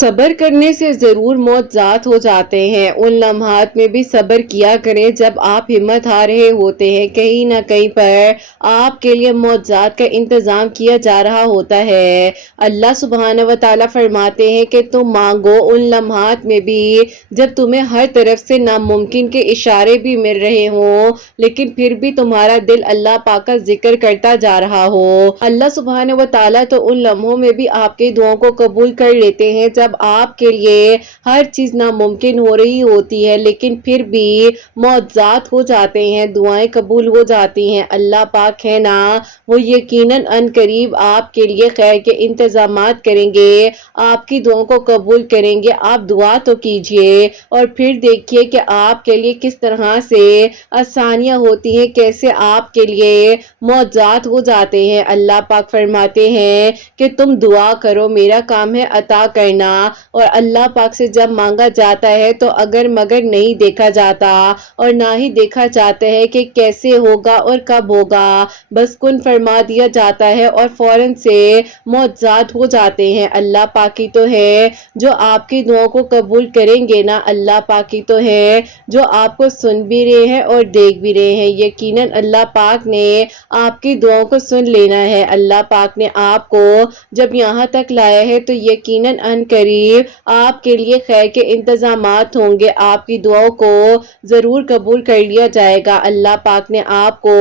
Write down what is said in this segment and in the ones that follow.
صبر کرنے سے ضرور معجزات ہو جاتے ہیں۔ ان لمحات میں بھی صبر کیا کریں جب آپ ہمت ہار رہے ہوتے ہیں، کہیں نہ کہیں پر آپ کے لیے معجزات کا انتظام کیا جا رہا ہوتا ہے۔ اللہ سبحانہ و تعالیٰ فرماتے ہیں کہ تم مانگو ان لمحات میں بھی جب تمہیں ہر طرف سے ناممکن کے اشارے بھی مل رہے ہوں، لیکن پھر بھی تمہارا دل اللہ پاک کا ذکر کرتا جا رہا ہو۔ اللہ سبحانہ و تعالیٰ تو ان لمحوں میں بھی آپ کی دعاؤں کو قبول کر لیتے ہیں جب آپ کے لیے ہر چیز ناممکن ہو رہی ہوتی ہے، لیکن پھر بھی معجزات ہو جاتے ہیں، دعائیں قبول ہو جاتی ہیں۔ اللہ پاک ہے نا، وہ یقیناً ان قریب آپ کے لیے خیر کے انتظامات کریں گے، آپ کی دعاؤں کو قبول کریں گے۔ آپ دعا تو کیجئے اور پھر دیکھیے کہ آپ کے لیے کس طرح سے آسانیاں ہوتی ہیں، کیسے آپ کے لیے معجزات ہو جاتے ہیں۔ اللہ پاک فرماتے ہیں کہ تم دعا کرو، میرا کام ہے عطا کرنا، اور اللہ پاک سے جب مانگا جاتا ہے تو اگر مگر نہیں دیکھا جاتا اور نہ ہی دیکھا جاتا ہے کہ کیسے ہوگا اور کب ہوگا، بس کن فرما دیا جاتا ہے اور فوراً سے معجزات ہو جاتے ہیں۔ اللہ پاک کی تو ہے جو آپ کی دعاؤں کو قبول کریں گے نا، اللہ پاک کی تو ہے جو آپ کو سن بھی رہے ہیں اور دیکھ بھی رہے ہیں۔ یقیناً اللہ پاک نے آپ کی دعاؤں کو سن لینا ہے۔ اللہ پاک نے آپ کو جب یہاں تک لایا ہے تو یقیناً ان قریب آپ کے لیے خیر کے انتظامات ہوں گے، آپ کی دعاؤں کو ضرور قبول کر لیا جائے گا۔ اللہ پاک نے آپ کو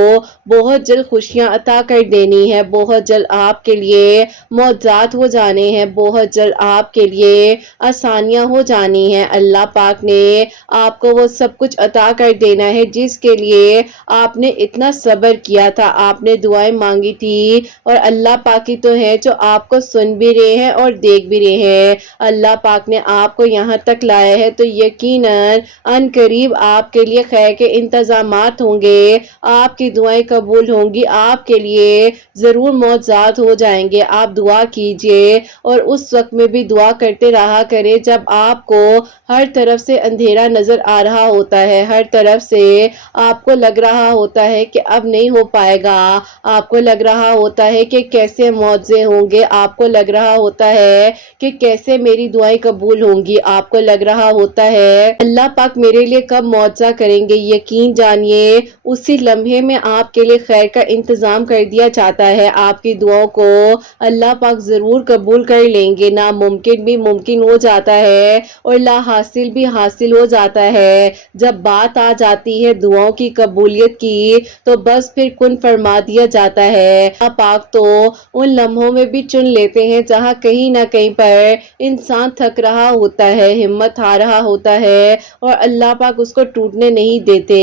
بہت جلد خوشیاں عطا کر دینی ہے، بہت جلد آپ کے لیے معجزات ہو جانے ہیں، بہت جلد آپ کے لیے آسانیاں ہو جانی ہیں۔ اللہ پاک نے آپ کو وہ سب کچھ عطا کر دینا ہے جس کے لیے آپ نے اتنا صبر کیا تھا، آپ نے دعائیں مانگی تھی، اور اللہ پاک کی تو ہے جو آپ کو سن بھی رہے ہیں اور دیکھ بھی رہے ہیں۔ اللہ پاک نے آپ کو یہاں تک لایا ہے تو یقیناً ان قریب آپ کے لیے خیر کے انتظامات ہوں گے، آپ کی دعائیں قبول ہوں گی، آپ کے لیے ضرور معجزات ہو جائیں گے۔ آپ دعا کیجئے اور اس وقت میں بھی دعا کرتے رہا کریں جب آپ کو ہر طرف سے اندھیرا نظر آ رہا ہوتا ہے، ہر طرف سے آپ کو لگ رہا ہوتا ہے کہ اب نہیں ہو پائے گا، آپ کو لگ رہا ہوتا ہے کہ کیسے معجزے ہوں گے، آپ کو لگ رہا ہوتا ہے کہ کیسے میری دعائیں قبول ہوں گی، آپ کو لگ رہا ہوتا ہے اللہ پاک میرے لیے کب معجزہ کریں گے۔ یقین جانیے اسی لمحے میں آپ کے لیے خیر کا انتظام کر دیا جاتا ہے، آپ کی دعاؤں کو اللہ پاک ضرور قبول کر لیں گے۔ ناممکن بھی ممکن ہو جاتا ہے اور لا حاصل بھی حاصل ہو جاتا ہے۔ جب بات آ جاتی ہے دعاؤں کی قبولیت کی تو بس پھر کن فرما دیا جاتا ہے۔ اللہ پاک تو ان لمحوں میں بھی چن لیتے ہیں جہاں کہیں نہ کہیں پر انسان تھک رہا ہوتا ہے، ہمت ہار رہا ہوتا ہے، اور اللہ پاک اس کو ٹوٹنے نہیں دیتے۔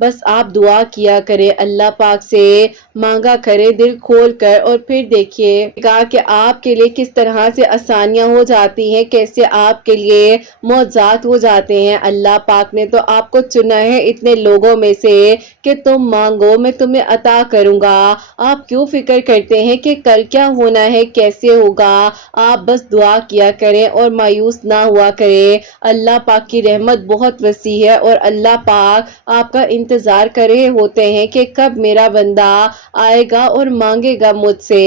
بس آپ دعا کیا کریں، اللہ پاک سے مانگا کریں دل کھول کر، اور پھر دیکھیے کہا کہ آپ کے لیے کس طرح سے آسانیاں ہو جاتی ہیں، کیسے آپ کے لیے معجزات ہو جاتے ہیں۔ اللہ پاک نے تو آپ کو چنا ہے اتنے لوگوں میں سے کہ تم مانگو میں تمہیں عطا کروں گا۔ آپ کیوں فکر کرتے ہیں کہ کل کیا ہونا ہے، کیسے ہوگا؟ آپ بس دعا کیا کریں اور مایوس نہ ہوا کریں۔ اللہ پاک کی رحمت بہت وسیع ہے اور اللہ پاک آپ کا انتظار کر رہے ہوتے ہیں کہ کب میرا بندہ آئے گا اور مانگے گا مجھ سے۔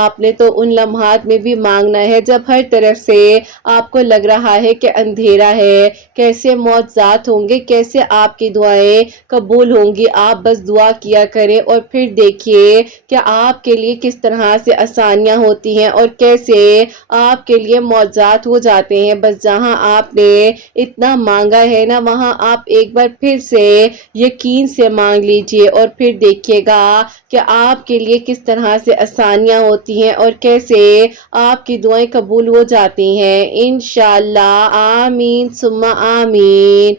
آپ نے تو ان لمحات میں بھی مانگنا ہے جب ہر طرف سے آپ کو لگ رہا ہے کہ اندھیرا ہے، کیسے معجزات ہوں گے، کیسے آپ کی دعائیں قبول ہوں گی۔ آپ بس دعا کیا کریں اور پھر دیکھیے کہ آپ کے لیے کس طرح سے آسانیاں ہوتی ہیں اور کیسے آپ کے لیے معجزات ہو جاتے ہیں۔ بس جہاں آپ نے اتنا مانگا ہے نا، وہاں آپ ایک بار پھر سے یقین سے مانگ لیجئے اور پھر دیکھیے گا کہ آپ کے لیے کس طرح سے آسانیاں ہوتی ہیں اور کیسے آپ کی دعائیں قبول ہو جاتی ہیں انشاءاللہ۔ آمین ثم آمین۔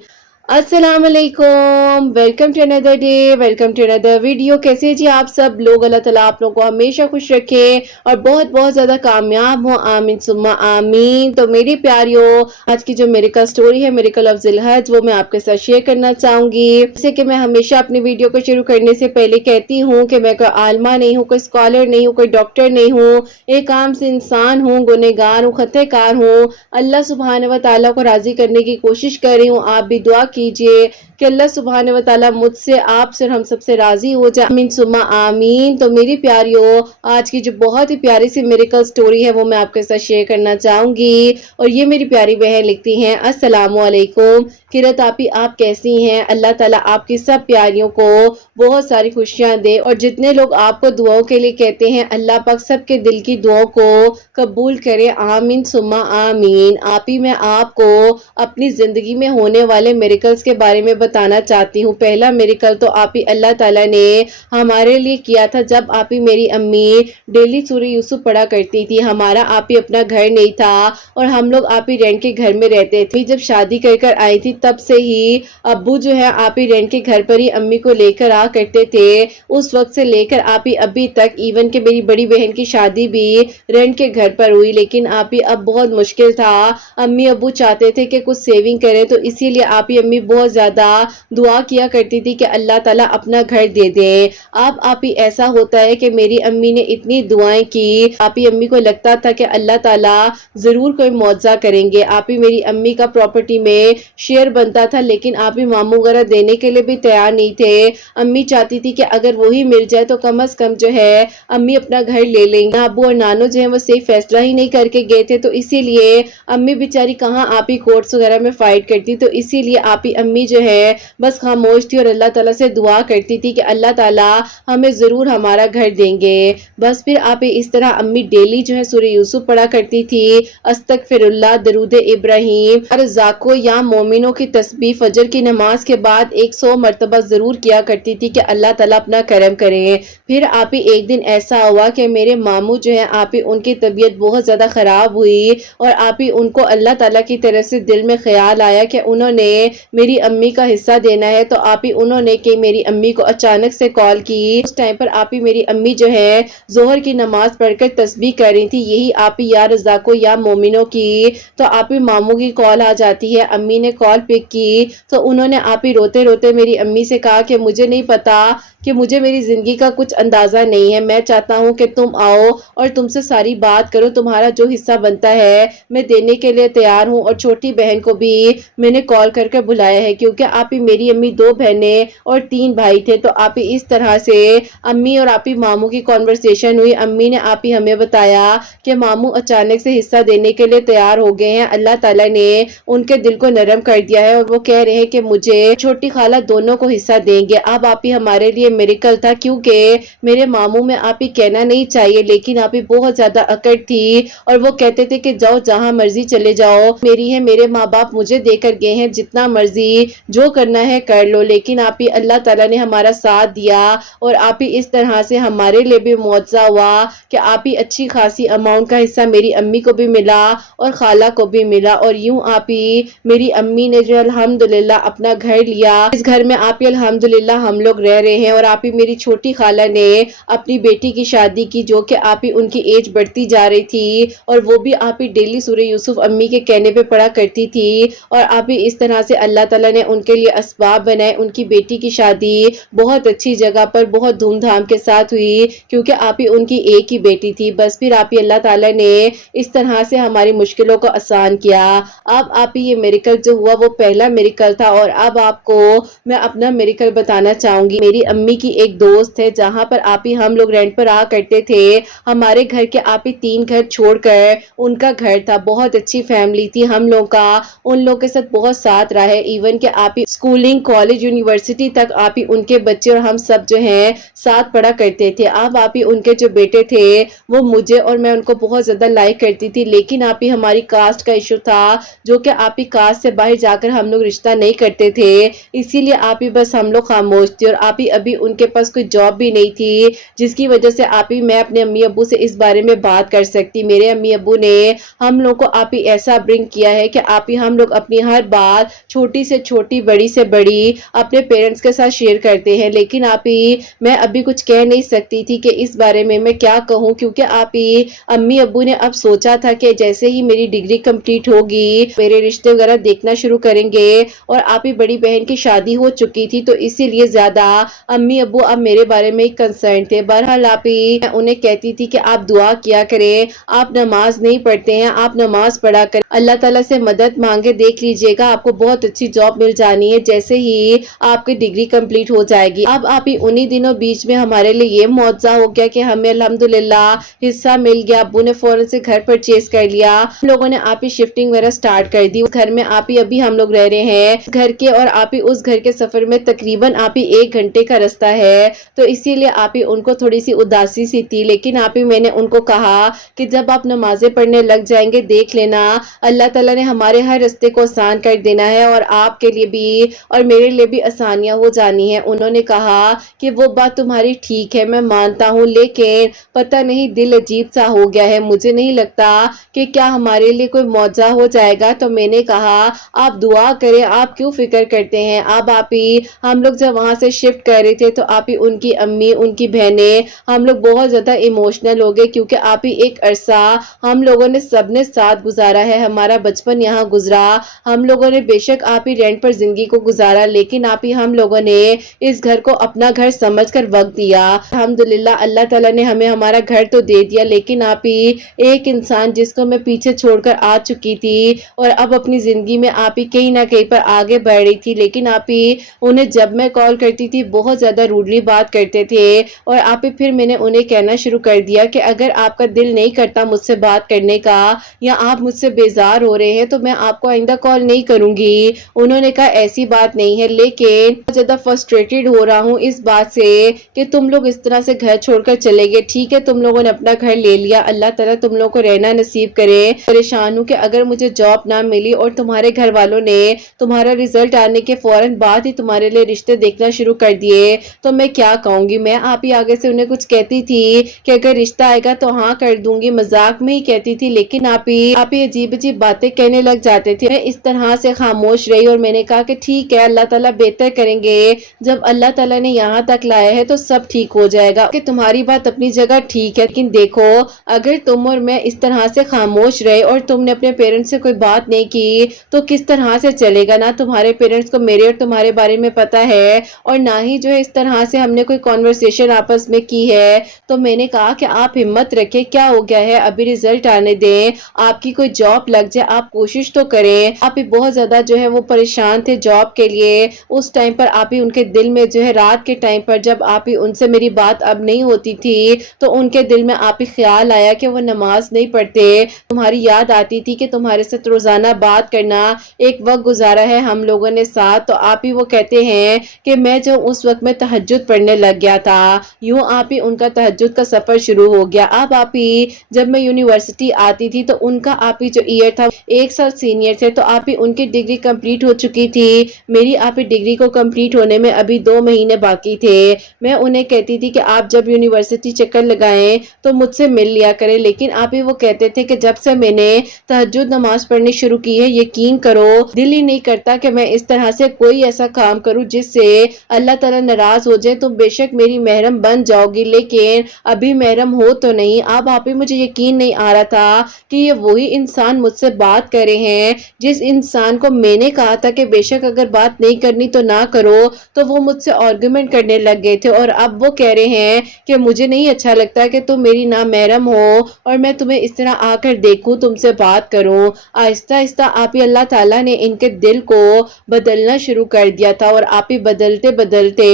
السلام علیکم، welcome to another day, welcome to another video. کیسے جی آپ سب لوگ؟ اللہ تعالیٰ آپ لوگوں کو ہمیشہ خوش رکھے اور بہت بہت زیادہ کامیاب ہوں، آمین ثم آمین۔ تو میری پیاریو، آج کی جو میریکل سٹوری ہے، میریکل آف ذی الحج، وہ میں آپ کے ساتھ شیئر کرنا چاہوں گی۔ جیسے کہ میں ہمیشہ اپنی ویڈیو کو شروع کرنے سے پہلے کہتی ہوں کہ میں کوئی عالمہ نہیں ہوں، کوئی اسکالر نہیں ہوں، کوئی ڈاکٹر نہیں ہوں، ایک عام سے انسان ہوں، گنہگار ہوں، خطا کار ہوں۔ اللہ سبحانہ و تعالیٰ کو راضی کرنے کی کوشش کر رہی ہوں۔ آپ بھی دعا कीजिए कि अल्लाह सुब्हान व तआला मुझसे, आपसे और हम सबसे राजी हो जाए। आमीन सुम्मा आमीन। तो मेरी प्यारियों, आज की जो बहुत ही प्यारी सी मिरेकल स्टोरी है वो मैं आपके साथ शेयर करना चाहूंगी। और ये मेरी प्यारी बहन लिखती हैं, अस्सलामु अलैकुम किरत आपी, आप कैसी हैं? अल्लाह ताला आपकी सब प्यारियों को बहुत सारी खुशियां दे। और जितने लोग आपको दुआओं के लिए कहते हैं, अल्लाह पाक सबके दिल की दुआओं को कबूल करे। आमीन सुम्मा आमीन। आप ही मैं आपको अपनी जिंदगी में होने वाले मिरेकल्स के बारे में बताना चाहती हूँ। पहला मिरेकल तो आप ही अल्लाह ताला ने हमारे लिए किया था जब आप ही मेरी अम्मी डेली सूरह यूसुफ पढ़ा करती थी। हमारा आप ही अपना घर नहीं था और हम लोग आप ही रेंट के घर में रहते थे। जब शादी कर आई थी तब से ही अब्बू जो है आप ही रेंट के घर पर ही अम्मी को लेकर आ करते थे। उस वक्त से लेकर आप ही अभी तक, इवन के मेरी बड़ी बहन की शादी भी रेंट के घर पर हुई। लेकिन आप ही अब बहुत मुश्किल था। अम्मी अब्बू चाहते थे कि कुछ सेविंग करें, तो इसीलिए आप ही अम्मी बहुत ज्यादा दुआ किया करती थी कि अल्लाह ताला अपना घर दे दे। अब आप ही ऐसा होता है कि मेरी अम्मी ने इतनी दुआएं की, आप ही अम्मी को लगता था कि अल्लाह ताला जरूर कोई मौजज़ा करेंगे। आप ही मेरी अम्मी का प्रॉपर्टी में शेयर बनता था, लेकिन आप ही मामू वगैरह देने के लिए भी तैयार नहीं थे। अम्मी चाहती थी कि अगर वही मिल जाए तो कम से कम जो है अम्मी अपना घर ले लेंगे। अब्बू और नानो जो है वो सही फैसला ही नहीं करके गए थे, तो इसीलिए अम्मी बेचारी कहाँ आप ही कोर्ट्स वगैरह में फाइट करती, तो इसीलिए आप ही अम्मी जो है बस खामोश थी और अल्लाह ताला से दुआ करती थी कि अल्लाह ताला हमें जरूर हमारा घर देंगे। बस फिर आप ही इस तरह अम्मी डेली जो है सूरह यूसुफ पढ़ा करती थी, अस्तगफिरुल्लाह, दरूद इब्राहिम और जाको या मोमिनों की तस्बीह फजर की नमाज के बाद 100 मरतबा जरूर किया करती थी कि अल्लाह ताला अपना करम करे। फिर आप ही एक दिन ऐसा हुआ कि मेरे मामू जो है आप ही उनकी तबीयत बहुत ज़्यादा ख़राब हुई और आप ही उनको अल्लाह ताला की तरफ से दिल में ख्याल आया कि उन्होंने मेरी अम्मी का हिस्सा देना है। तो आप ही उन्होंने कि मेरी अम्मी को अचानक से कॉल की। उस टाइम पर आप ही मेरी अम्मी जो है जोहर की नमाज पढ़कर तस्बीह कर रही थी, यही आप ही या रज़ाको या मोमिनों की। तो आप ही मामू की कॉल आ जाती है। अम्मी ने कॉल पिक की तो उन्होंने आप ही रोते रोते मेरी अम्मी से कहा कि मुझे नहीं पता, कि मुझे मेरी जिंदगी का कुछ अंदाजा नहीं है। मैं चाहता हूँ कि तुम आओ और तुमसे सारी बात करो, तुम्हारा जो हिस्सा बनता है मैं देने के लिए तैयार हूँ। और छोटी बहन को भी मैंने कॉल करके बुलाया है, क्योंकि आप ही मेरी अम्मी 2 बहनें और 3 भाई थे। तो आप ही इस तरह से अम्मी और आप ही मामू की कॉन्वर्सेशन हुई। अम्मी ने आप ही हमें बताया कि मामू अचानक से हिस्सा देने के लिए तैयार हो गए हैं। अल्लाह ताला ने उनके दिल को नरम कर दिया है और वो कह रहे हैं कि मुझे छोटी खाला दोनों को हिस्सा देंगे। अब आप ही हमारे लिए मिरेकल था, क्योंकि मेरे मामू में आप ही कहना नहीं चाहिए, लेकिन आप ही बहुत ज्यादा अकड़ थी और वो कहते थे कि जाओ जहां मर्जी चले जाओ, मेरी है, मेरे माँ बाप मुझे देकर गए हैं, जितना मर्जी जो करना है कर लो। लेकिन आप ही अल्लाह ताला ने हमारा साथ दिया और आप ही इस तरह से हमारे लिए भी मुआवजा हुआ कि आप ही अच्छी खासी अमाउंट का हिस्सा मेरी अम्मी को भी मिला और खाला को भी मिला। और यूं आप ही मेरी अम्मी ने जो अल्हम्दुलिल्लाह अपना घर लिया। इस घर में आप ही अल्हम्दुलिल्लाह हम लोग रह रहे हैं। और आप ही मेरी छोटी खाला ने अपनी बेटी की शादी की, जो कि आप ही उनकी एज बढ़ती जा रही थी और वो भी आप ही डेली सूरह यूसुफ अम्मी के कहने पे पढ़ा करती थी। और आप ही इस तरह से अल्लाह ताला ने उनके लिए असबाब बनाए। उनकी बेटी की शादी बहुत अच्छी जगह पर बहुत धूमधाम के साथ हुई, क्योंकि आप ही उनकी एक ही बेटी थी। बस फिर आप ही अल्लाह ताला ने इस तरह से हमारी मुश्किलों को आसान किया। अब आप ही ये मिरेकल जो हुआ वो पहला मिरेकल था। और अब आपको मैं अपना मिरेकल बताना चाहूंगी। मेरी अम्मी की एक दोस्त है जहां पर आप ही हम लोग रेंट पर आ करते थे। हमारे घर के आप ही 3 घर छोड़कर उनका घर था। बहुत अच्छी फैमिली थी हम लोग का, उन लोग के साथ बहुत साथ रहा है। इवन के आप ही स्कूलिंग, कॉलेज, यूनिवर्सिटी तक आप ही उनके बच्चे और हम सब जो हैं साथ पढ़ा करते थे। अब आप ही उनके जो बेटे थे वो मुझे और मैं उनको बहुत ज्यादा लाइक करती थी, लेकिन आप ही हमारी कास्ट का इशू था, जो कि आप ही कास्ट से बाहर जाकर हम लोग रिश्ता नहीं करते थे। इसीलिए आप ही बस हम लोग खामोश थे। और आप ही अभी उनके पास कोई जॉब भी नहीं थी, जिसकी वजह से आप ही मैं अपने अम्मी अब्बू से इस बारे में बात कर सकती। मेरे अम्मी अब्बू ने हम लोग को आप ही ऐसा ब्रिंग किया है कि आप ही हम लोग अपनी हर बात छोटी से छोटी, बड़ी से बड़ी अपने पेरेंट्स के साथ शेयर करते हैं। लेकिन आप ही मैं अभी कुछ कह नहीं सकती थी कि इस बारे में मैं क्या कहूँ, क्योंकि आप ही अम्मी अब्बू ने अब सोचा था कि जैसे ही मेरी डिग्री कंप्लीट होगी मेरे रिश्ते वगैरह देखना शुरू करेंगे। और आप ही बड़ी बहन की शादी हो चुकी थी, तो इसीलिए ज्यादा अम्मी अब्बू अब मेरे बारे में कंसर्न थे। बहरहाल आप ही मैं उन्हें कहती थी कि आप दुआ किया करें, आप नमाज नहीं पढ़ते हैं, आप नमाज पढ़ा करें, अल्लाह ताला से मदद मांगे, देख लीजिएगा आपको बहुत अच्छी अच्छी जॉब मिल जानी है जैसे ही आपकी डिग्री कंप्लीट हो जाएगी। अब आप ही उन्हीं दिनों बीच में हमारे लिए ये मुआवजा हो गया कि हमें अल्हम्दुलिल्लाह हिस्सा मिल गया। अब्बू ने फौरन से घर परचेज कर लिया। हम लोगों ने आप ही शिफ्टिंग वगैरह स्टार्ट कर दी। उस घर में आप ही अभी हम लोग रह रहे हैं घर के, और आप ही उस घर के सफर में तकरीबन आप ही 1 घंटे का रास्ता है, तो इसीलिए आप ही उनको थोड़ी सी उदासी सी थी। लेकिन आप ही मैंने उनको कहा कि जब आप नमाजें पढ़ने लग जाएंगे देख लेना अल्लाह ताला ने हमारे हर रास्ते को आसान कर देना है और आपके लिए भी और मेरे लिए भी आसानियां हो जानी है। उन्होंने कहा कि वो बात तुम्हारी ठीक है, मैं मानता हूँ, लेकिन पता नहीं दिल अजीब सा हो गया है, मुझे नहीं लगता कि क्या हमारे लिए कोई मौजा हो जाएगा। तो मैंने कहा आप दुआ करें, आप क्यों फिक्र करते हैं। अब आप ही हम लोग जब वहां से शिफ्ट कर रहे थे तो आप ही उनकी अम्मी उनकी बहनें हम लोग बहुत ज्यादा इमोशनल हो गए, क्योंकि आप ही एक अरसा हम लोगों ने सबने साथ गुजारा है, हमारा बचपन यहाँ गुजरा, हम लोगों ने बेशक आप ही रेंट पर जिंदगी को गुजारा, लेकिन आप ही हम लोगों ने इस घर को अपना घर समझकर वक्त दिया। अल्हम्दुलिल्लाह अल्लाह ताला ने हमें हमारा घर तो दे दिया, लेकिन आप ही एक इंसान जिसको मैं पीछे छोड़कर आ चुकी थी और अब अपनी जिंदगी में आप ही कहीं ना कहीं पर आगे बढ़ रही थी, लेकिन आप ही उन्हें जब मैं कॉल करती थी बहुत ज्यादा रूडली बात करते थे। और आप ही फिर मैंने उन्हें कहना शुरू कर दिया कि अगर आपका दिल नहीं करता मुझसे बात करने का या आप मुझसे बेजार हो रहे हैं तो मैं आपको आइंदा कॉल नहीं करूंगी। उन्होंने कहा ऐसी बात नहीं है, लेकिन बहुत ज्यादा फ्रस्ट्रेटेड हो रहा हूँ इस बात से कि तुम लोग इस तरह से घर छोड़कर चले गए। ठीक है तुम लोगों ने अपना घर ले लिया, अल्लाह ताला तुम लोगों को रहना नसीब करे। परेशान हूँ कि अगर मुझे जॉब ना मिली और तुम्हारे घर वालों ने तुम्हारा रिजल्ट आने के फौरन बाद ही तुम्हारे लिए रिश्ते देखना शुरू कर दिए तो मैं क्या कहूंगी। मैं आप ही आगे से उन्हें कुछ कहती थी कि अगर रिश्ता आएगा तो हाँ कर दूंगी, मजाक में ही कहती थी, लेकिन आप ही अजीब अजीब बातें कहने लग जाते थे। मैं इस तरह से खामोश रही और मैंने कहा कि ठीक है अल्लाह ताला बेहतर करेंगे, जब अल्लाह ताला ने यहाँ तक लाया है तो सब ठीक हो जाएगा। कि तुम्हारी बात अपनी जगह ठीक है, लेकिन देखो अगर तुम और मैं इस तरह से खामोश रहे और तुमने अपने पेरेंट्स से कोई बात नहीं की तो किस तरह से चलेगा। ना तुम्हारे पेरेंट्स को मेरे और तुम्हारे बारे में पता है और ना ही जो है इस तरह से हमने कोई कॉन्वर्सेशन आपस में की है। तो मैंने कहा कि आप हिम्मत रखें, क्या हो गया है, अभी रिजल्ट आने दें, आपकी कोई जॉब लग जाए, आप कोशिश तो करें। आप ही बहुत ज्यादा जो है वो परेशान थे जॉब के लिए। उस टाइम पर आप ही उनके दिल में जो है रात के टाइम पर जब आप ही उनसे मेरी बात अब नहीं होती थी तो उनके दिल में आप ही ख्याल आया कि वो नमाज नहीं पढ़ते, तुम्हारी याद आती थी कि तुम्हारे साथ रोजाना बात करना, एक वक्त गुजारा है हम लोगों ने साथ। तो आप ही वो कहते हैं कि मैं जो उस वक्त में तहज्जुद पढ़ने लग गया था, यूं आप ही उनका तहज्जुद का सफर शुरू हो गया। अब आप ही जब मैं यूनिवर्सिटी आती थी तो उनका आप ही जो ईयर था 1 साल सीनियर थे, तो आप ही उनकी डिग्री कंप्लीट हो चुकी थी, मेरी आप ही डिग्री को कंप्लीट होने में अभी 2 महीने बाकी थे। मैं उन्हें कहती थी कि आप जब यूनिवर्सिटी चक्कर लगाएं तो मुझसे मिल लिया करें, लेकिन आप ही वो कहते थे कि जब से मैंने तहज्जुद नमाज पढ़नी शुरू की है यकीन करो दिल ही नहीं करता कि मैं इस तरह से कोई ऐसा काम करूं जिससे अल्लाह ताला नाराज हो जाए। तो बेशक मेरी महरम बन जाओगी, लेकिन अभी महरम हो तो नहीं। अब आप ही मुझे यकीन नहीं आ रहा था कि ये वही इंसान मुझसे बात कर रहे हैं जिस इंसान को मैंने कहा था कि बेशक अगर बात नहीं करनी तो ना करो, तो वो मुझसे आर्गुमेंट करने लग गए थे। और अब वो कह रहे हैं कि मुझे नहीं अच्छा लगता कि तुम मेरी ना महरम हो और मैं तुम्हें इस तरह आकर देखूं, तुमसे बात करूं। आहिस्ता आहिस्ता आप ही अल्लाह ताला ने इनके दिल को बदलना शुरू कर दिया था और आप ही बदलते बदलते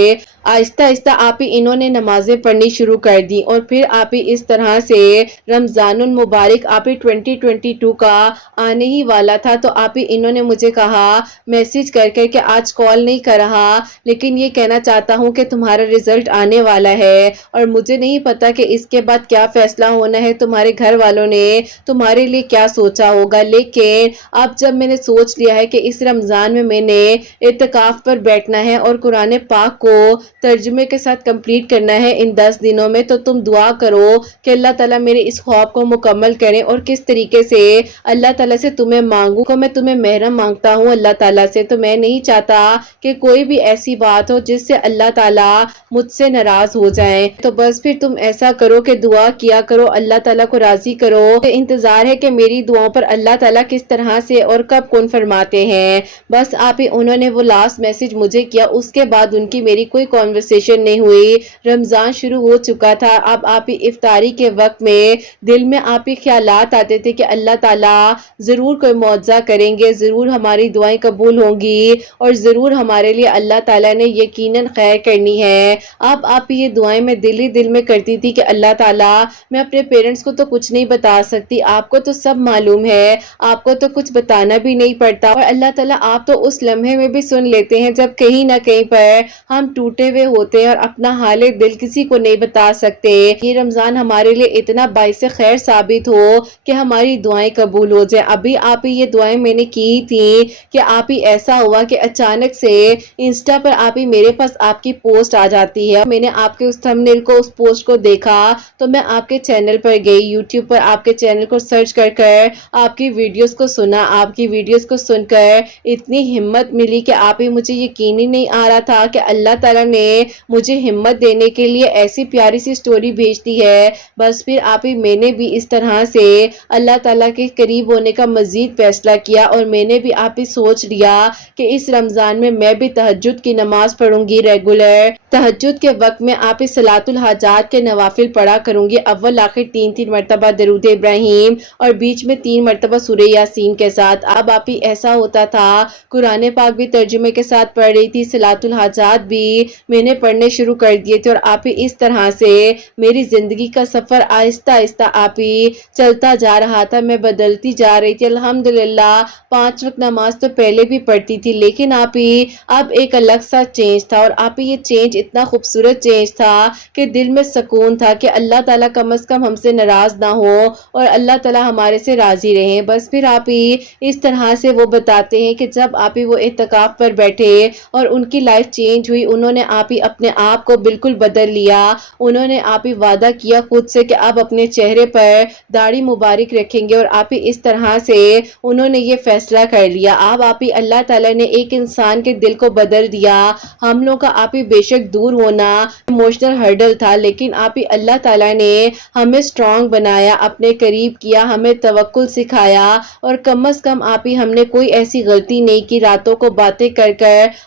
आहिस्ता आहिस्ता आप ही इन्होंने नमाजें पढ़नी शुरू कर दी। और फिर आप ही इस तरह से रमजानुल मुबारक आप ही 2022 का आने ही वाला था, तो आप ही इन्होंने मुझे कहा मैसेज करके कि आज कॉल नहीं कर रहा, लेकिन ये कहना चाहता हूँ कि तुम्हारा रिजल्ट आने वाला है और मुझे नहीं पता कि इसके बाद क्या फैसला होना है, तुम्हारे घर वालों ने तुम्हारे लिए क्या सोचा होगा। लेकिन अब जब मैंने सोच लिया है कि इस रमजान में मैंने इत्तिकाफ पर बैठना है और कुरान पाक को तर्जुमे के साथ कंप्लीट करना है इन 10 दिनों में, तो तुम दुआ करो कि अल्लाह ताला मेरे इस ख्वाब को मुकम्मल करें। और किस तरीके से अल्लाह ताला से तुम्हें मांगू को मैं तुम्हें महरम मांगता हूँ अल्लाह ताला से। तो मैं नहीं चाहता कि कोई भी ऐसी बात हो जिससे अल्लाह ताला मुझसे नाराज हो जाए। तो बस फिर तुम ऐसा करो कि दुआ किया करो, अल्लाह ताला को राजी करो। इंतजार है कि मेरी दुआओं पर अल्लाह ताला किस तरह से और कब कौन फरमाते हैं। बस आप ही उन्होंने वो लास्ट मैसेज मुझे किया, उसके बाद उनकी मेरी कोई कॉन्वर्सेशन नहीं हुई। रमजान शुरू हो चुका था। अब आप ही इफ्तारी के वक्त में दिल में आप ही ख्यालात आते थे कि अल्लाह ताला जरूर कोई मौजज़ा करेंगे, जरूर हमारी दुआएं دعائیں قبول ہوں گی اور ضرور ہمارے لیے اللہ تعالیٰ نے یقیناً خیر کرنی ہے۔ اب آپ یہ دعائیں میں دل میں کرتی تھی کہ اللہ تعالیٰ میں اپنے پیرنٹس کو تو کچھ نہیں بتا سکتی، آپ کو تو سب معلوم ہے، آپ کو تو کچھ بتانا بھی نہیں پڑتا، اور اللہ تعالیٰ آپ تو اس لمحے میں بھی سن لیتے ہیں جب کہیں نہ کہیں پر ہم ٹوٹے ہوئے ہوتے ہیں اور اپنا حال دل کسی کو نہیں بتا سکتے۔ یہ رمضان ہمارے لیے اتنا باعث خیر ثابت ہو کہ ہماری دعائیں قبول ہو جائیں۔ ابھی آپ یہ دعائیں میں نے کی تھی کہ آپ ہی ایسا ہوا کہ اچانک سے انسٹا پر آپ ہی میرے پاس آپ کی پوسٹ آ جاتی ہے، میں نے آپ کے اس تھمبنیل کو، اس پوسٹ کو دیکھا تو میں آپ کے چینل پر گئی، یوٹیوب پر آپ کے چینل کو سرچ کر آپ کی ویڈیوز کو سنا، آپ کی ویڈیوز کو سن کر اتنی ہمت ملی کہ آپ ہی مجھے یقین ہی نہیں آ رہا تھا کہ اللہ تعالیٰ نے مجھے ہمت دینے کے لیے ایسی پیاری سی سٹوری بھیجتی ہے۔ بس پھر آپ ہی میں نے بھی اس طرح سے اللہ تعالیٰ کے قریب ہونے کا مزید فیصلہ کیا، اور میں نے بھی آپ ہی سوچ لیا کہ اس رمضان میں بھی تہجد کی نماز پڑھوں گی ریگولر۔ تہجد کے وقت میں آپ ہی صلاۃ الحاجات کے نوافل پڑھا کروں گی، اول آخر 3 مرتبہ درود ابراہیم اور بیچ میں 3 مرتبہ سورہ یاسین کے ساتھ۔ اب آپ ہی ایسا ہوتا تھا قرآن پاک بھی ترجمے کے ساتھ پڑھ رہی تھی، صلاۃ الحاجات بھی میں نے پڑھنے شروع کر دیے تھے، اور آپ ہی اس طرح سے میری زندگی کا سفر آہستہ آہستہ آپ ہی چلتا جا رہا تھا، میں بدلتی جا رہی تھی۔ الحمدللہ 5 وقت نماز تو پہلے بھی پڑھتی تھی، لیکن آپ ہی اب ایک الگ سا چینج تھا، اور آپ ہی یہ چینج اتنا خوبصورت چینج تھا کہ دل میں سکون تھا کہ اللہ تعالیٰ کم از کم ہم سے ناراض نہ ہو اور اللہ تعالیٰ ہمارے سے راضی رہیں۔ بس پھر آپ ہی اس طرح سے وہ بتاتے ہیں کہ جب آپ ہی وہ اعتکاف پر بیٹھے اور ان کی لائف چینج ہوئی، انہوں نے آپ ہی اپنے آپ کو بالکل بدل لیا، انہوں نے آپ ہی وعدہ کیا خود سے کہ آپ اپنے چہرے پر داڑھی مبارک رکھیں گے، اور آپ ہی اس طرح سے انہوں نے یہ فیصلہ کر لیا۔ اب آپ ہی اللہ تعالیٰ نے ایک انسان کے دل کو بدل دیا۔ ہم لوگ کا آپ ہی بے شک دور ہونا ایموشنل ہرڈل تھا، لیکن آپ ہی اللہ تعالیٰ نے ہمیں سٹرونگ بنایا، اپنے قریب کیا، ہمیں توکل سکھایا، اور کم از کم آپ ہی ہم نے کوئی ایسی غلطی نہیں کی، راتوں کو باتیں کر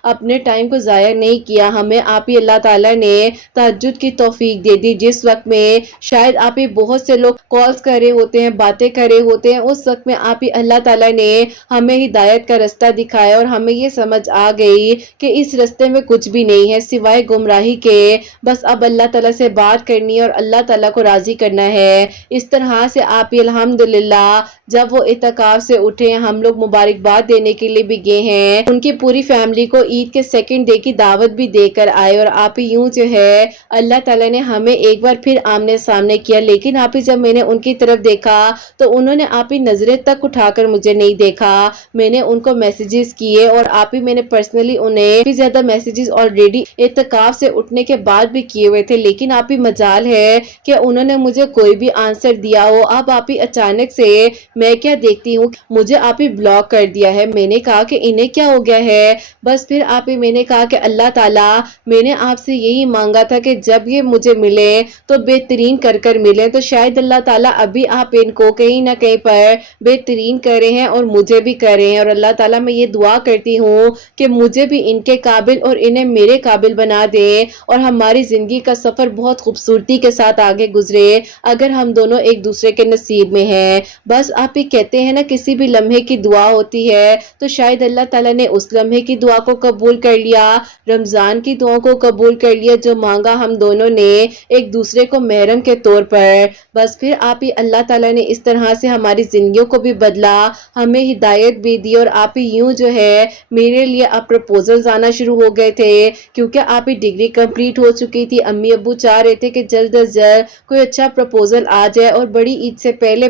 اپنے ٹائم کو ضائع نہیں کیا۔ ہمیں آپ ہی اللہ تعالیٰ نے تہجد کی توفیق دے دی، جس وقت میں شاید آپ ہی بہت سے لوگ کالز کر رہے ہوتے ہیں، باتیں کر رہے ہوتے ہیں، اس وقت میں آپ ہی اللہ تعالیٰ نے ہمیں ہدایت کا رستہ دکھایا، اور ہمیں یہ سمجھ آ گئی کہ اس رستے میں کچھ بھی نہیں ہے سوائے گمراہی کے، بس اب اللہ تعالیٰ سے بات کرنی ہے اور اللہ تعالیٰ کو راضی کرنا ہے۔ اس طرح سے آپ ہی الحمدللہ جب وہ اعتکاف سے اٹھے، ہم لوگ مبارکباد دینے کے لیے بھی گئے ہیں، ان کی پوری فیملی کو عید کے سیکنڈ ڈے کی دعوت بھی دے کر آئے، اور آپ ہی یوں جو ہے اللہ تعالیٰ نے ہمیں ایک بار پھر آمنے سامنے کیا۔ لیکن آپ ہی جب میں نے ان کی طرف دیکھا تو انہوں نے آپ ہی نظریں تک اٹھا کر مجھے نہیں دیکھا، میں نے ان کو میسیجز کیے، اور آپ ہی میں نے پرسنلی انہیں بھی زیادہ میسیجز آلریڈی اعتکاف سے اٹھنے کے بعد بھی کیے ہوئے تھے، لیکن آپ ہی مجال ہے کہ انہوں نے مجھے کوئی بھی آنسر دیا ہو۔ اب آپ ہی اچانک سے میں کیا دیکھتی ہوں، مجھے آپ ہی بلاک کر دیا ہے۔ میں نے کہا کہ انہیں کیا ہو گیا ہے؟ بس پھر آپ ہی میں نے کہا کہ اللہ تعالیٰ میں نے آپ سے یہی مانگا تھا کہ جب یہ مجھے ملے تو بہترین کر ملے، تو شاید اللہ تعالیٰ ابھی آپ ان کو کہیں نہ کہیں پر بہترین کر رہے ہیں اور مجھے بھی کر رہے ہیں، اور اللہ تعالیٰ میں یہ دعا کرتی ہوں کہ مجھے بھی ان کے قابل اور انہیں میرے قابل بنا دے، اور ہماری زندگی کا سفر بہت خوبصورتی کے ساتھ آگے گزرے اگر ہم دونوں ایک دوسرے کے نصیب میں ہیں۔ بس آپ ہی کہتے ہیں نا کسی بھی لمحے کی دعا ہوتی ہے، تو شاید اللہ تعالیٰ نے اس لمحے کی دعا کو قبول کر لیا، رمضان کی دعا کو قبول کر لیا جو مانگا ہم دونوں نے ایک دوسرے کو محرم کے طور پر۔ بس پھر آپ ہی اللہ تعالیٰ نے اس طرح سے ہماری زندگیوں کو بھی بدلا، ہمیں ہدایت بھی دی، اور آپ ہی یوں جو ہے میرے لیے اب پرپوزلز آنا شروع ہو گئے تھے، کیونکہ آپ ہی ڈگری کمپلیٹ ہو چکی تھی، امی ابو چاہ رہے تھے کہ جلد از جلد کوئی اچھا پرپوزل آ جائے اور بڑی عید سے پہلے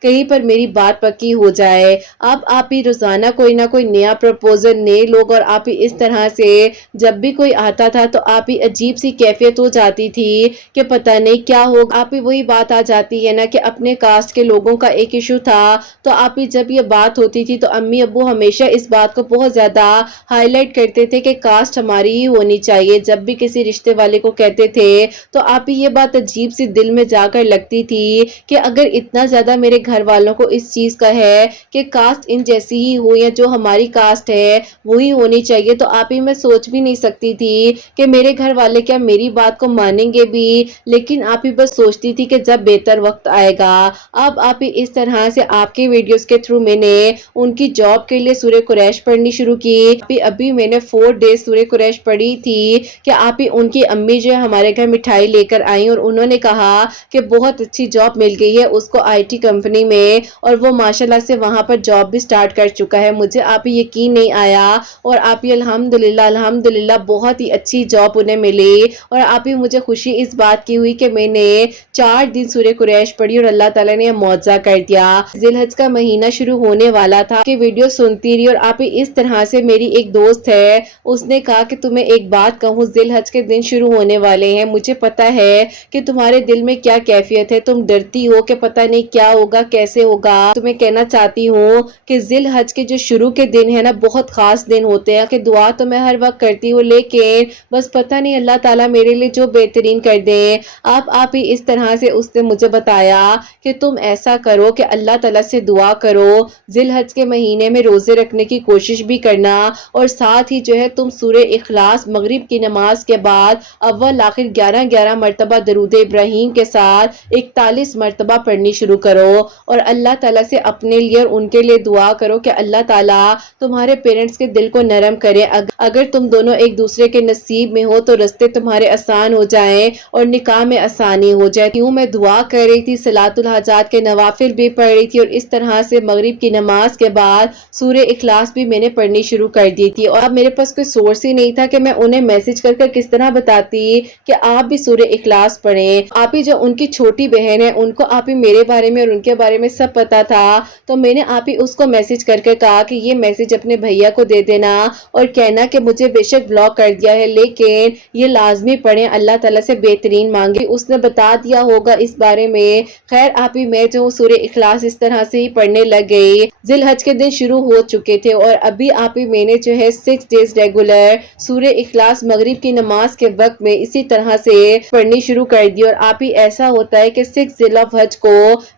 کہیں پر میری بات پکی ہو جائے۔ اب آپ ہی روزانہ کوئی نہ کوئی نیا پرپوزل، نئے لوگ، اور آپ ہی اس طرح سے جب بھی کوئی آتا تھا تو آپ ہی عجیب سی کیفیت ہو جاتی تھی کہ پتہ نہیں کیا ہو۔ آپ ہی وہی بات آ جاتی ہے نا کہ اپنے کاسٹ کے لوگوں کا ایک ایشو تھا، تو آپ ہی جب یہ بات ہوتی تھی تو امی ابو ہمیشہ اس بات کو بہت زیادہ ہائی لائٹ کرتے تھے کہ کاسٹ ہماری ہی ہونی چاہیے۔ جب بھی کسی رشتے والے کو کہتے تھے تو آپ ہی یہ بات عجیب سی دل میں جا کر لگتی تھی کہ اگر اتنا زیادہ میرے گھر والوں کو اس چیز کا ہے کہ کاسٹ ان جیسی ہی ہو، یا جو ہماری کاسٹ ہے وہی ہونی چاہیے، تو آپ ہی میں سوچ بھی نہیں سکتی تھی کہ میرے گھر والے کیا میری بات کو مانیں گے بھی۔ لیکن آپ ہی بس سوچتی تھی کہ जब बेहतर वक्त आएगा। अब आप इस तरह से आपके वीडियोस के थ्रू मैंने उनकी जॉब के लिए सूरह कुरैश पढ़नी शुरू की। अभी मैंने 4 डेज सूरह कुरैश पढ़ी थी कि आप ही उनकी अम्मी जो है हमारे घर मिठाई लेकर आई और उन्होंने कहा कि बहुत अच्छी जॉब मिल गई है उसको आईटी कंपनी में और वो माशाल्लाह से वहां पर जॉब भी स्टार्ट कर चुका है। मुझे आप ही यकीन नहीं आया और आप ही अल्हम्दुलिल्लाह बहुत ही अच्छी जॉब उन्हें मिली। और आप ही मुझे खुशी इस बात की हुई कि मैंने 4 दिन सूरह कुरैश पढ़ी और अल्लाह ताला ने मौजज़ा कर दिया। जिलहज का महीना शुरू होने वाला था कि वीडियो सुनती रही और आप ही इस तरह से मेरी एक दोस्त है उसने कहा कि तुम्हें एक बात कहूँ, जिलहज के दिन शुरू होने वाले हैं, मुझे पता है कि तुम्हारे दिल में क्या कैफियत है, तुम डरती हो कि पता नहीं क्या होगा कैसे होगा। तुम्हें कहना चाहती हूँ कि जिलहज के जो शुरू के दिन है ना बहुत खास दिन होते हैं कि दुआ तो मैं हर वक्त करती हूँ लेकिन बस पता नहीं अल्लाह ताला मेरे लिए जो बेहतरीन कर दे। आप ही इस तरह से उसने मुझे बताया कि तुम ऐसा करो कि अल्लाह ताला से दुआ करो, जिलहज के महीने में रोजे रखने की कोशिश भी करना और साथ ही जो है तुम सूरह इखलास मगरिब की नमाज के बाद अव्वल आखिर 11-11 मरतबा दरूद इब्राहिम के साथ 41 मरतबा पढ़नी शुरू करो और अल्लाह ताला से अपने लिए और उनके लिए दुआ करो कि अल्लाह ताला तुम्हारे पेरेंट्स के दिल को नरम करे। अगर तुम दोनों एक दूसरे के नसीब में हो तो रास्ते तुम्हारे आसान हो जाएं और निकाह में आसानी हो जाए। यूं मैं दुआ कर रही थी, सलातुल हाजात के नवाफिल भी पढ़ रही थी और इस तरह से मगरिब की नमाज के बाद सूरह इखलास भी मैंने पढ़नी शुरू कर दी थी। और अब मेरे पास कोई सोर्स ही नहीं था कि मैं उन्हें मैसेज करके किस तरह बताती कि आप भी सूरह इखलास पढ़ें। आप ही जो उनकी छोटी बहन है उनको आप ही मेरे बारे में और उनके बारे में सब पता था तो मैंने आप ही उसको मैसेज करके कहा कि ये मैसेज अपने भैया को दे देना और कहना कि मुझे बेशक ब्लॉक कर दिया है लेकिन ये लाजमी पढ़ें, अल्लाह ताला से बेहतरीन मांगे। उसने बता दिया होगा इस बारे में। खैर आप ही मैं जो सूरह इखलास इस तरह से ही पढ़ने लग गई। जिलहज के दिन शुरू हो चुके थे और अभी आप ही मैंने जो है 6 डेज रेगुलर सूरह इखलास मगरिब की नमाज के वक्त में इसी तरह से पढ़नी शुरू कर दी। और आप ही ऐसा होता है कि 6 जिलहज को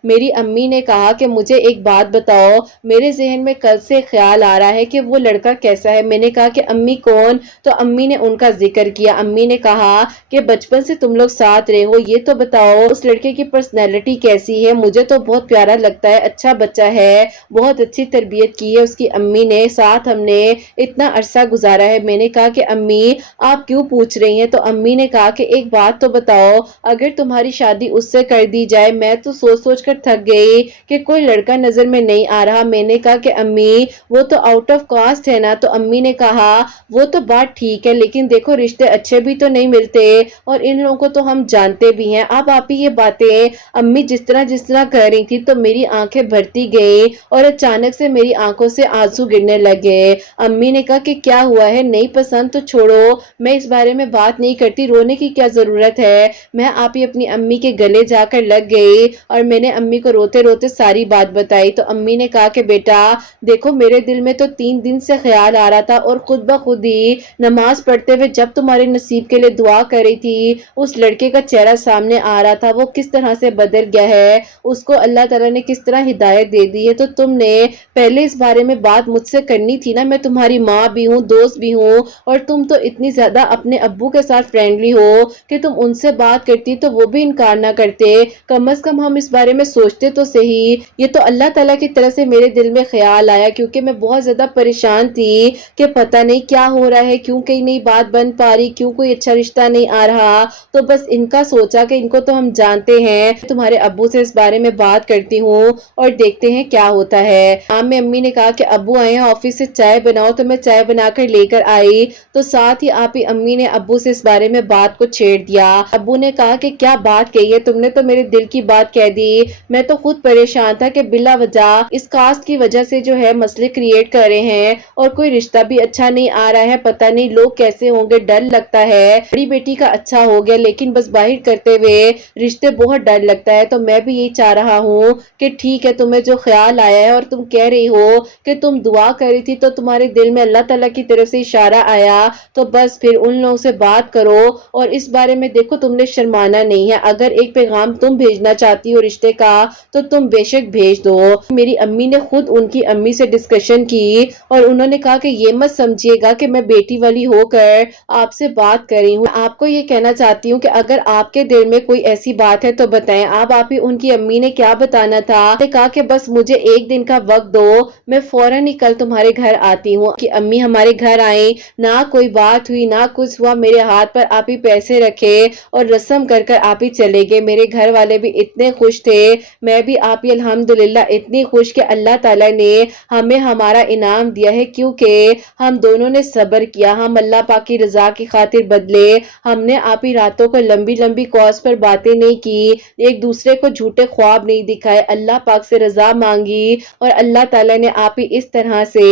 मेरी अम्मी ने कहा कि मुझे एक बात बताओ, मेरे जहन में कल से ख्याल आ रहा है कि वो लड़का कैसा है। मैंने कहा कि अम्मी कौन, तो अम्मी ने उनका जिक्र किया। अम्मी ने कहा कि बचपन से तुम लोग साथ रहे हो, ये तो बताओ उस लड़के की पर्सनैलिटी कैसी है। मुझे तो बहुत प्यारा लगता है, अच्छा बच्चा है, बहुत अच्छी तरबियत की है उसकी अम्मी ने, साथ हमने इतना अरसा गुजारा है। मैंने कहा कि अम्मी आप क्यों पूछ रही हैं, तो अम्मी ने कहा कि एक बात तो बताओ, अगर तुम्हारी शादी उससे कर दी जाए, मैं तो सोच सोच कर थक गई कि कोई लड़का नजर में नहीं आ रहा। मैंने कहा कि अम्मी वो तो आउट ऑफ कास्ट है ना, तो अम्मी ने कहा वो तो बात ठीक है लेकिन देखो रिश्ते अच्छे भी तो नहीं मिलते और इन लोगों को तो हम जानते भी हैं। अब आप ही ये बातें अम्मी जिस तरह कर रही थी तो मेरी आंखें भरती गई और अचानक से मेरी आंखों से आंसू गिरने लगे। अम्मी ने कहा कि क्या हुआ है, नहीं पसंद तो छोड़ो, मैं इस बारे में बात नहीं करती, रोने की क्या जरूरत है। मैं आप ही अपनी अम्मी के गले जाकर लग गई और मैंने अम्मी को रोते रोते सारी बात बताई। तो अम्मी ने कहा कि बेटा देखो मेरे दिल में तो 3 दिन से ख्याल आ रहा था और खुद ब खुद ही नमाज पढ़ते हुए जब तुम्हारे नसीब के लिए दुआ कर रही थी उस लड़के का चेहरा सामने आ रहा था, वो किस तरह से बदल गया है, उसको अल्लाह ताला ने किस तरह हिदायत दे दी है। तो तुमने पहले इस बारे में बात मुझसे करनी थी ना, मैं तुम्हारी माँ भी हूँ, दोस्त भी हूँ और तुम तो इतनी ज्यादा अपने अब्बू के साथ फ्रेंडली हो कि तुम उनसे बात करती तो वो भी इनकार ना करते। कम से कम हम इस बारे में सोचते तो सही। ये तो अल्लाह ताला की तरफ से मेरे दिल में ख्याल आया क्योंकि मैं बहुत ज्यादा परेशान थी कि पता नहीं क्या हो रहा है, क्यों कहीं नहीं बात बन पा रही, क्यों कोई अच्छा रिश्ता नहीं आ रहा। तो बस इनका सोचा कि इनको तो हम जानते हैं, तुम्हारे अब्बू से इस बारे में बात करती हूँ और देखते हैं क्या होता है। शाम में अम्मी ने कहा कि अब्बू आए हैं ऑफिस से, चाय बनाओ, तो मैं चाय बनाकर लेकर आई तो साथ ही आप ही अम्मी ने अब्बू से इस बारे में बात को छेड़ दिया। अब्बू ने कहा कि क्या बात कही है तुमने, तो मेरे दिल की बात कह दी। मैं तो खुद परेशान था कि बिला वजह इस कास्ट की वजह से जो है मसले क्रिएट कर रहे हैं और कोई रिश्ता भी अच्छा नहीं आ रहा है, पता नहीं लोग कैसे होंगे, डर लगता है। बड़ी बेटी का अच्छा हो गया लेकिन बस बाहर करते हुए रिश्ते बहुत डर लगता है। तो मैं भी यही चाह रहा हूँ कि ठीक है तुम्हें जो ख्याल आया है और तुम कह रही हो कि तुम दुआ कर रही थी तो तुम्हारे दिल में अल्लाह ताला की तरफ से इशारा आया, तो बस फिर उन लोगों से बात करो और इस बारे में देखो तुमने शर्माना नहीं है। अगर एक पैगाम तुम भेजना चाहती हो रिश्ते का तो तुम बेशक भेज दो। मेरी अम्मी ने खुद उनकी अम्मी से डिस्कशन की और उन्होंने कहा कि ये मत समझिएगा कि मैं बेटी वाली होकर आपसे बात कर रही हूँ, आपको ये कहना चाहती हूँ कि अगर आपके दिल में कोई ऐसी बात بات ہے تو بتائیں۔ آپ ہی ان کی امی نے کیا بتانا تھا، کہا کہ بس مجھے ایک دن کا وقت دو، میں فوراً ہی کل تمہارے گھر آتی ہوں۔ کہ امی ہمارے گھر آئیں، نہ کوئی بات ہوئی نہ کچھ ہوا، میرے ہاتھ پر آپ ہی پیسے رکھے اور رسم کر آپ ہی چلے گئے۔ میرے گھر والے بھی اتنے خوش تھے، میں بھی آپ ہی الحمدللہ اتنی خوش کہ اللہ تعالیٰ نے ہمیں ہمارا انعام دیا ہے، کیونکہ ہم دونوں نے صبر کیا، ہم اللہ پاک کی رضا کی خاطر بدلے، ہم نے آپ ہی راتوں کو لمبی لمبی کالز پر باتیں نہیں کی، ایک دوسرے کو جھوٹے خواب نہیں دکھائے، اللہ پاک سے رضا مانگی، اور اللہ تعالیٰ نے آپ ہی اس طرح سے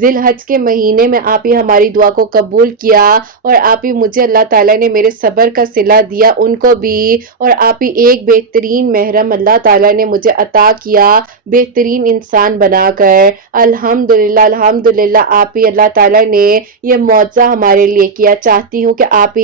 ذی الحج کے مہینے میں آپ ہی ہماری دعا کو قبول کیا، اور آپ ہی مجھے اللہ تعالیٰ نے میرے صبر کا صلہ دیا، ان کو بھی، اور آپ ہی ایک بہترین محرم اللہ تعالیٰ نے مجھے عطا کیا، بہترین انسان بنا کر۔ الحمدللہ الحمدللہ آپ ہی اللہ تعالیٰ نے یہ معجزہ ہمارے لیے کیا۔ چاہتی ہوں کہ آپ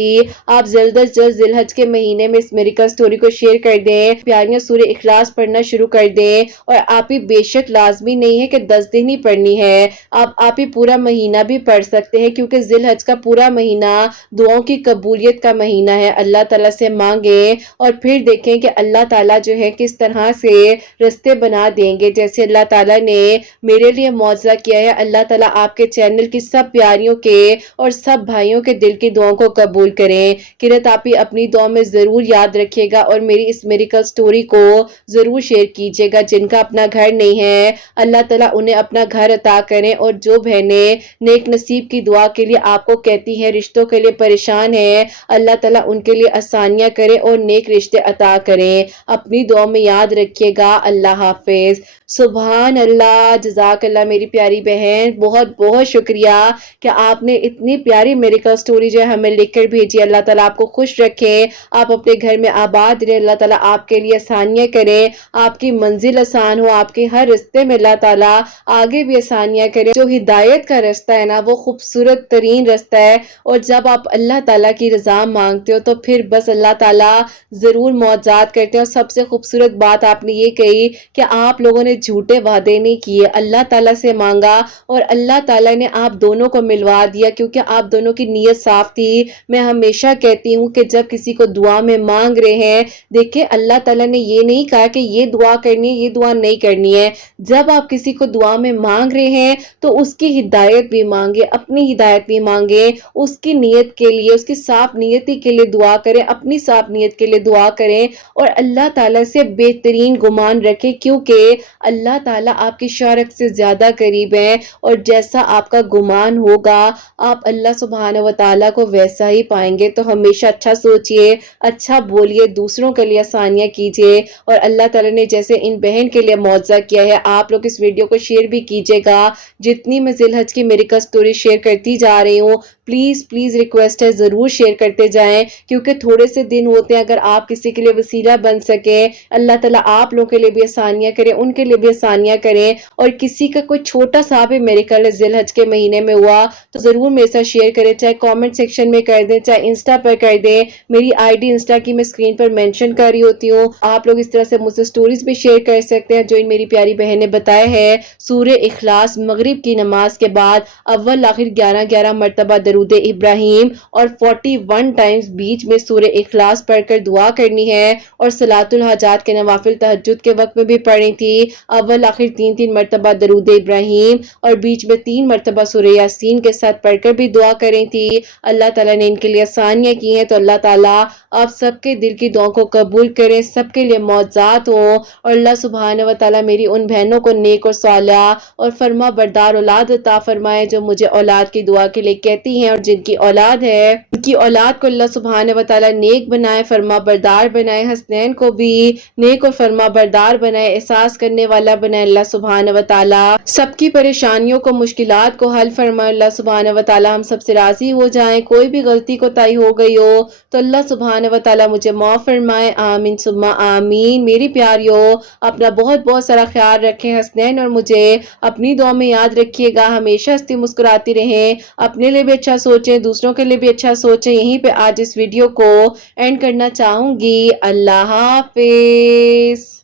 جلد از جلد ذی الحج کے مہینے میں اس میریکل سٹوری کو شیئر کر دیں، پیاریاں سورہ اخلاص پڑھنا شروع کر دیں، اور آپ ہی بے شک لازمی نہیں ہے کہ 10 دن ہی پڑھنی ہے، آپ ہی پورا مہینہ بھی پڑھ سکتے ہیں، کیونکہ ذی الحج کا پورا مہینہ دعاؤں کی قبولیت کا مہینہ ہے۔ اللہ تعالیٰ سے مانگیں اور پھر دیکھیں کہ اللہ تعالیٰ جو ہے کس طرح سے رستے بنا دیں گے، جیسے اللہ تعالیٰ نے میرے لیے معجزہ کیا ہے۔ اللہ تعالیٰ آپ کے چینل کی سب پیاریوں کے اور سب بھائیوں کے دل کی دعاؤں کو قبول کریں۔ قرت آپ ہی اپنی دعا میں ضرور یاد رکھیے گا، اور میری اس میریکل سٹوری کو ضرور شیئر کیجیے گا۔ جن کا اپنا گھر نہیں ہے اللہ تعالیٰ انہیں اپنا گھر عطا کریں، اور جو بہنیں نیک نصیب کی دعا کے لیے آپ کو کہتی ہیں، رشتوں کے لیے پریشان ہیں، اللہ تعالیٰ ان کے لیے آسانیاں کریں اور نیک رشتے عطا کریں۔ اپنی دعا میں یاد رکھیے گا۔ اللہ حافظ۔ سبحان اللہ، جزاک اللہ میری پیاری بہن، بہت بہت شکریہ کہ آپ نے اتنی پیاری میریکل سٹوری جو ہے ہمیں لکھ کر بھیجی۔ اللہ تعالیٰ آپ کو خوش رکھے، آپ اپنے گھر میں آباد رہے، اللہ تعالیٰ آپ کے لیے آسانیاں کرے، آپ کی منزل آسان ہو، آپ کے ہر رستے میں اللہ تعالیٰ آگے بھی آسانیاں کرے۔ جو ہدایت کا رستہ ہے نا، وہ خوبصورت ترین رستہ ہے، اور جب آپ اللہ تعالیٰ کی رضا مانگتے ہو تو پھر بس اللہ تعالیٰ ضرور معجزات کرتے ہیں۔ اور سب سے خوبصورت بات آپ نے یہ کہی کہ آپ لوگوں نے جھوٹے وعدے نہیں کیے، اللہ تعالیٰ سے مانگا اور اللہ تعالیٰ نے آپ دونوں کو ملوا دیا، کیونکہ آپ دونوں کی نیت صاف تھی۔ میں ہمیشہ کہتی ہوں کہ جب کسی کو دعا میں مانگ رہے ہیں، دیکھیں اللہ تعالیٰ نے یہ نہیں کہا کہ یہ دعا کرنی ہے یہ دعا نہیں کرنی ہے۔ جب آپ کسی کو دعا میں مانگ رہے ہیں تو اس کی ہدایت بھی مانگے، اپنی ہدایت بھی مانگے، اس کی نیت کے لیے، اس کی صاف نیتی کے لیے دعا کریں، اپنی صاف نیت کے لیے دعا کریں، اور اللہ تعالیٰ سے بہترین گمان رکھیں، کیونکہ اللہ تعالیٰ آپ کی شرک سے زیادہ قریب ہے، اور جیسا آپ کا گمان ہوگا آپ اللہ سبحانہ و تعالیٰ کو ویسا ہی پائیں گے۔ تو ہمیشہ اچھا سوچئے، اچھا بولیے، دوسروں کے لیے آسانیاں کیجئے، اور اللہ تعالیٰ نے جیسے ان بہن کے لیے معجزہ کیا ہے، آپ لوگ اس ویڈیو کو شیئر بھی کیجئے گا۔ جتنی میں ذی الحج کی میریکل سٹوری شیئر کرتی جا رہی ہوں، پلیز پلیز ریکویسٹ ہے ضرور شیئر کرتے جائیں، کیونکہ تھوڑے سے دن ہوتے ہیں، اگر آپ کسی کے لیے وسیلہ بن سکیں، اللہ تعالیٰ آپ لوگوں کے لیے بھی آسانیاں کریں، ان کے لیے بھی آسانیاں کریں، اور کسی کا کوئی چھوٹا سا بھی میریکل ذی الحج کے مہینے میں ہوا تو ضرور میرے ساتھ شیئر کریں، چاہے کامنٹ سیکشن میں کر دیں، چاہے انسٹا پر کر دیں۔ میری آئی ڈی انسٹا کی میں اسکرین پر مینشن کر رہی ہوتی ہوں، آپ لوگ اس طرح سے مجھ سے سٹوریز بھی شیئر کر سکتے ہیں جو ان میری پیاری بہن نے بتایا ہے۔ سورہ اخلاص مغرب کی نماز کے بعد اول آخر 11 مرتبہ درود ابراہیم اور 41 ٹائمز بیچ میں سورہ اخلاص پڑھ کر دعا کرنی ہے، اور صلاۃ الحاجات کے نوافل تہجد کے وقت میں بھی پڑھنی تھی۔ اول آخر 3 مرتبہ درود ابراہیم اور بیچ میں 3 مرتبہ سورہ یاسین کے ساتھ پڑھ کر بھی دعا کریں تھی۔ اللہ تعالیٰ نے ان کے لیے آسانیاں کی ہیں، تو اللہ تعالیٰ آپ سب کے دل کی دعاؤں کو قبول کریں، سب کے لیے معجزات ہوں، اور اللہ سبحانہ و تعالیٰ میری ان بہنوں کو نیک اور صالحہ اور فرما بردار اولاد عطا فرمائے، جو مجھے اولاد کی دعا کے لیے کہتی ہیں، اور جن کی اولاد ہے ان کی اولاد کو اللہ سبحانہ و تعالیٰ نیک بنائے، فرما بردار بنائے، حسنین کو بھی نیک اور فرما بردار بنائے، احساس کرنے والا بنائے اللہ سبحانہ و تعالیٰ، سب کی پریشانیوں کو مشکلات کو حل فرمائے اللہ سبحانہ و تعالیٰ، ہم سب سے راضی ہو جائیں، کوئی بھی غلطی کوتاہی ہو گئی ہو تو اللہ سبحانہ و تعالیٰ مجھے معاف فرمائے، آمین ثم آمین۔ میری پیاریوں، اپنا بہت بہت سارا خیال رکھیں، حسنین اور مجھے اپنی دعا میں یاد رکھیے گا، ہمیشہ ہنستی مسکراتی رہیں، اپنے لیے بھی اچھا سوچیں، دوسروں کے لیے بھی اچھا سوچیں۔ یہیں پہ آج اس ویڈیو کو اینڈ کرنا چاہوں گی۔ اللہ حافظ۔